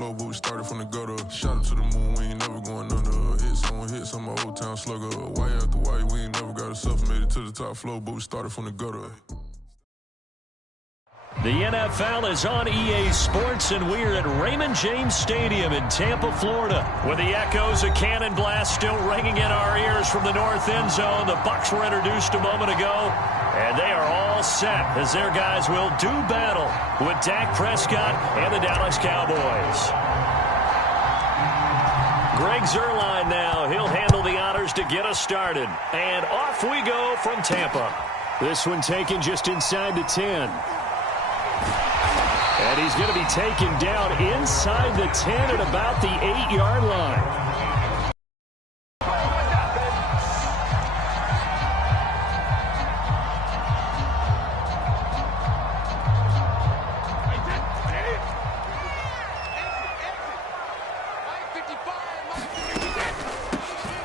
flow, but we started from the gutter. Shot it to the moon, we ain't never going under. Hits on my old town slugger. Why after why, we ain't never got ourselves made it to the top floor, but we started from the gutter. The NFL is on EA Sports, and we're at Raymond James Stadium in Tampa, Florida. With the echoes of cannon blast still ringing in our ears from the north end zone, the Bucs were introduced a moment ago, and they are all set as their guys will do battle with Dak Prescott and the Dallas Cowboys. Greg Zuerlein now. He'll handle the honors to get us started. And off we go from Tampa. This one taken just inside the 10. And he's going to be taken down inside the 10 at about the 8-yard line.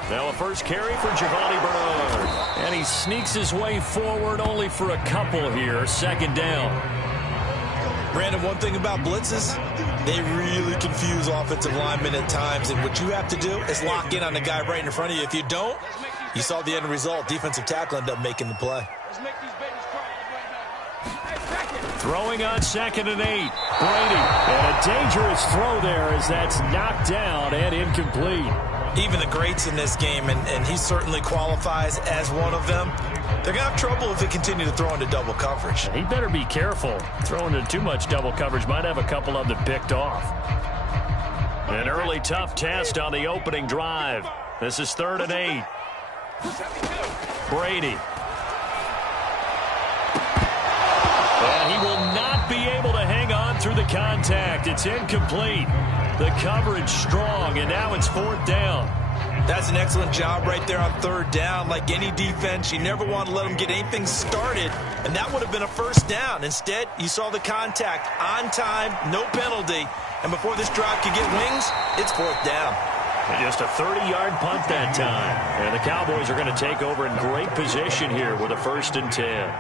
Now a first carry for Giovani Bernard. And he sneaks his way forward only for a couple here. Second down. Brandon, one thing about blitzes, they really confuse offensive linemen at times, and what you have to do is lock in on the guy right in front of you. If you don't, you saw the end result. Defensive tackle ended up making the play. Throwing on 2nd and 8. Brady. And a dangerous throw there as that's knocked down and incomplete. Even the greats in this game, and he certainly qualifies as one of them, they're going to have trouble if they continue to throw into double coverage. He better be careful. Throwing into too much double coverage might have a couple of them picked off. An early tough test on the opening drive. This is 3rd and 8. Brady. And he will not be able to hang on through the contact. It's incomplete. The coverage strong, and now it's 4th down. That's an excellent job right there on 3rd down. Like any defense, you never want to let them get anything started, and that would have been a 1st down. Instead, you saw the contact on time, no penalty, and before this drive could get wings, it's 4th down. And just a 30-yard punt that time. And the Cowboys are going to take over in great position here with a 1st and 10.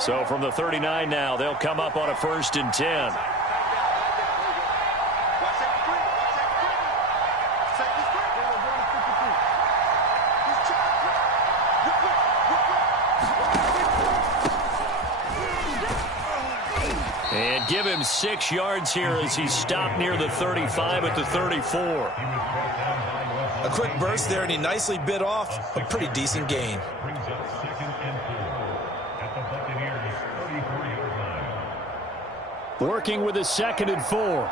So from the 39 now, they'll come up on a 1st and 10. And give him 6 yards here as he stopped near the 35 at the 34. A quick burst there, and he nicely bit off a pretty decent gain. Working with a 2nd and 4.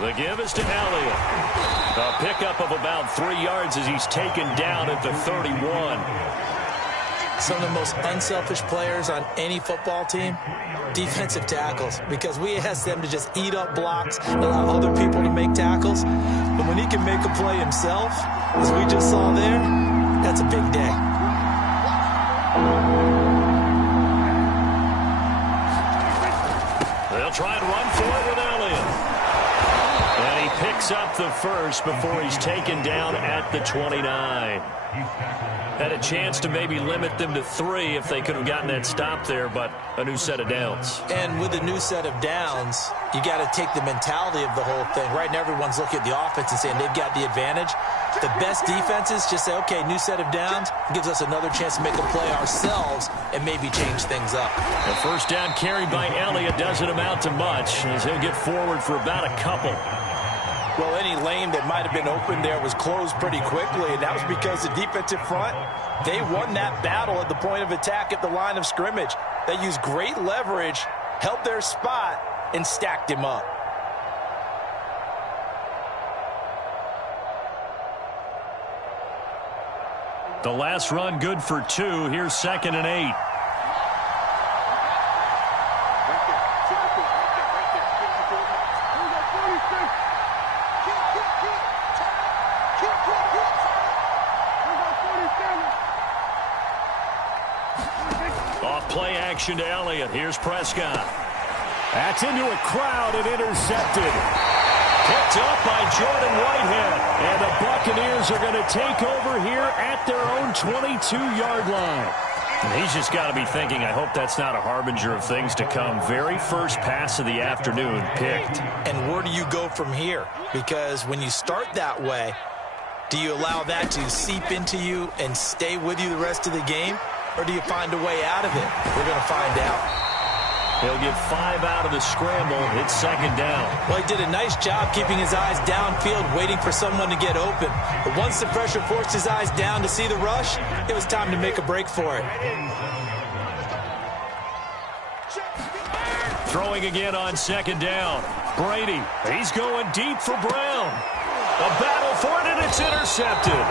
The give is to Elliott. A pickup of about 3 yards as he's taken down at the 31. Some of the most unselfish players on any football team, defensive tackles, because we ask them to just eat up blocks, allow other people to make tackles. But when he can make a play himself, as we just saw there, that's a big day. They'll try and run for it with Elliott. And he picks up the first before he's taken down at the 29. Had a chance to maybe limit them to 3 if they could have gotten that stop there, but a new set of downs. And with a new set of downs, you got to take the mentality of the whole thing. Right now, everyone's looking at the offense and saying they've got the advantage. The best defenses just say, okay, new set of downs, gives us another chance to make a play ourselves and maybe change things up. The 1st down carry by Elliott doesn't amount to much as he'll get forward for about a couple. Well, any lane that might have been open there was closed pretty quickly, and that was because the defensive front, they won that battle at the point of attack at the line of scrimmage. They used great leverage, held their spot, and stacked him up. The last run good for 2. Here's 2nd and 8. action to Elliott. Here's Prescott. That's into a crowd and intercepted. Picked up by Jordan Whitehead. And the Buccaneers are going to take over here at their own 22-yard line. And he's just got to be thinking, I hope that's not a harbinger of things to come. Very first pass of the afternoon picked. And where do you go from here? Because when you start that way, do you allow that to seep into you and stay with you the rest of the game? Or do you find a way out of it? We're going to find out. He'll get 5 out of the scramble. It's second down. Well, he did a nice job keeping his eyes downfield, waiting for someone to get open. But once the pressure forced his eyes down to see the rush, it was time to make a break for it. Throwing again on second down. Brady, he's going deep for Brown. A battle for it, and it's intercepted.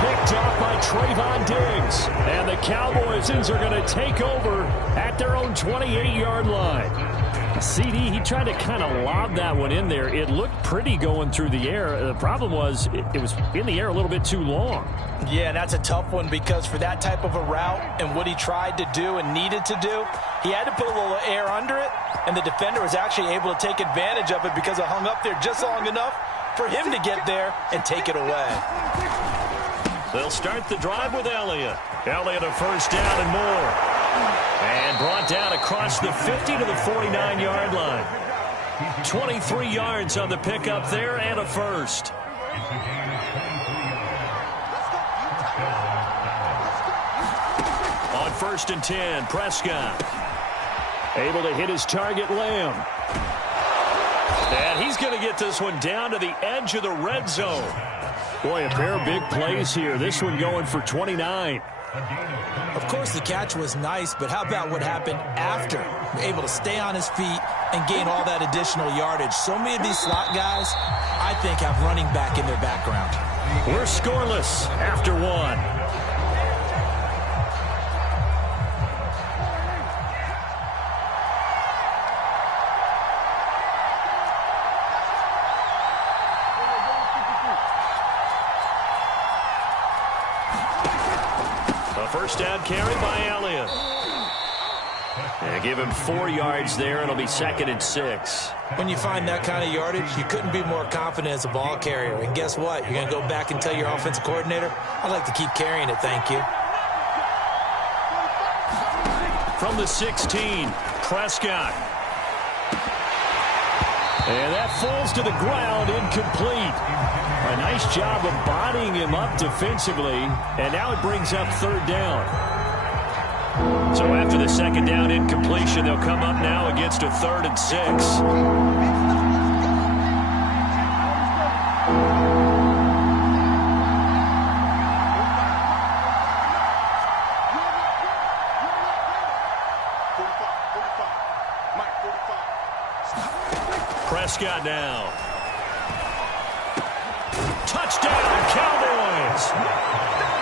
Picked off by Trayvon Diggs. And the Cowboys are going to take over at their own 28-yard line. CD, he tried to kind of lob that one in there. It looked pretty going through the air. The problem was it was in the air a little bit too long. Yeah, that's a tough one because for that type of a route and what he tried to do and needed to do, he had to put a little air under it, and the defender was actually able to take advantage of it because it hung up there just long enough for him to get there and take it away. They'll start the drive with Elliott. Elliott a first down and more. And brought down across the 50 to the 49-yard line. 23 yards on the pickup there and a first. On 1st and 10, Prescott. Able to hit his target, Lamb. And he's going to get this one down to the edge of the red zone. Boy, a pair of big plays here. This one going for 29. Of course, the catch was nice, but how about what happened after? Able to stay on his feet and gain all that additional yardage. So many of these slot guys, I think, have running back in their background. We're scoreless after one. First down carry by Elliott. And give him 4 yards there. It'll be 2nd and 6. When you find that kind of yardage, you couldn't be more confident as a ball carrier. And guess what? You're going to go back and tell your offensive coordinator, I'd like to keep carrying it, thank you. From the 16, Prescott. And that falls to the ground, incomplete. A nice job of bodying him up defensively, and now it brings up 3rd down. So after the 2nd down incompletion, they'll come up now against a 3rd and 6. Prescott now. Touchdown, Cowboys!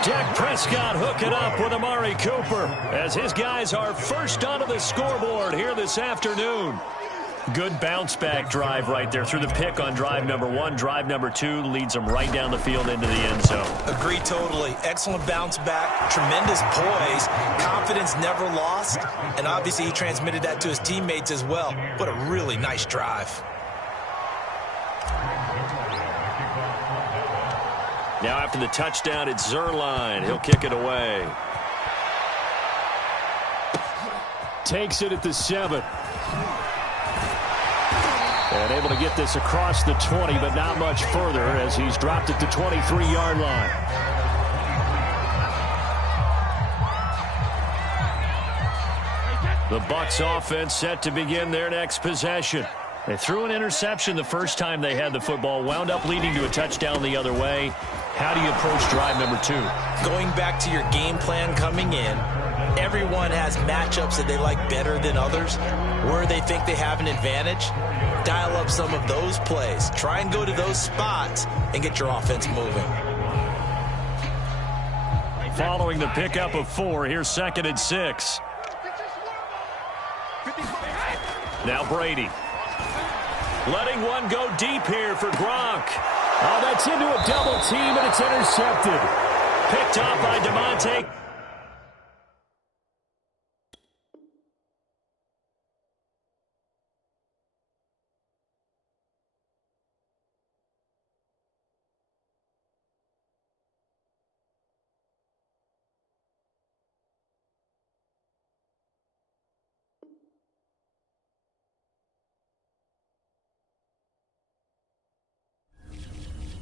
Dak Prescott hooking up with Amari Cooper as his guys are first onto the scoreboard here this afternoon. Good bounce-back drive right there through the pick on drive number 1. Drive number 2 leads them right down the field into the end zone. Agree totally. Excellent bounce back, tremendous poise, confidence never lost, and obviously he transmitted that to his teammates as well. What a really nice drive. Now after the touchdown, it's Zuerlein. He'll kick it away. Takes it at the 7. And able to get this across the 20, but not much further as he's dropped at the 23-yard line. The Bucs offense set to begin their next possession. They threw an interception the first time they had the football, wound up leading to a touchdown the other way. How do you approach drive number 2? Going back to your game plan coming in, everyone has matchups that they like better than others. Where they think they have an advantage, dial up some of those plays. Try and go to those spots and get your offense moving. Following the pickup of 4, here's 2nd and 6. Now Brady. Letting one go deep here for Gronk. Oh, that's into a double team, and it's intercepted. Picked off by DeMonte.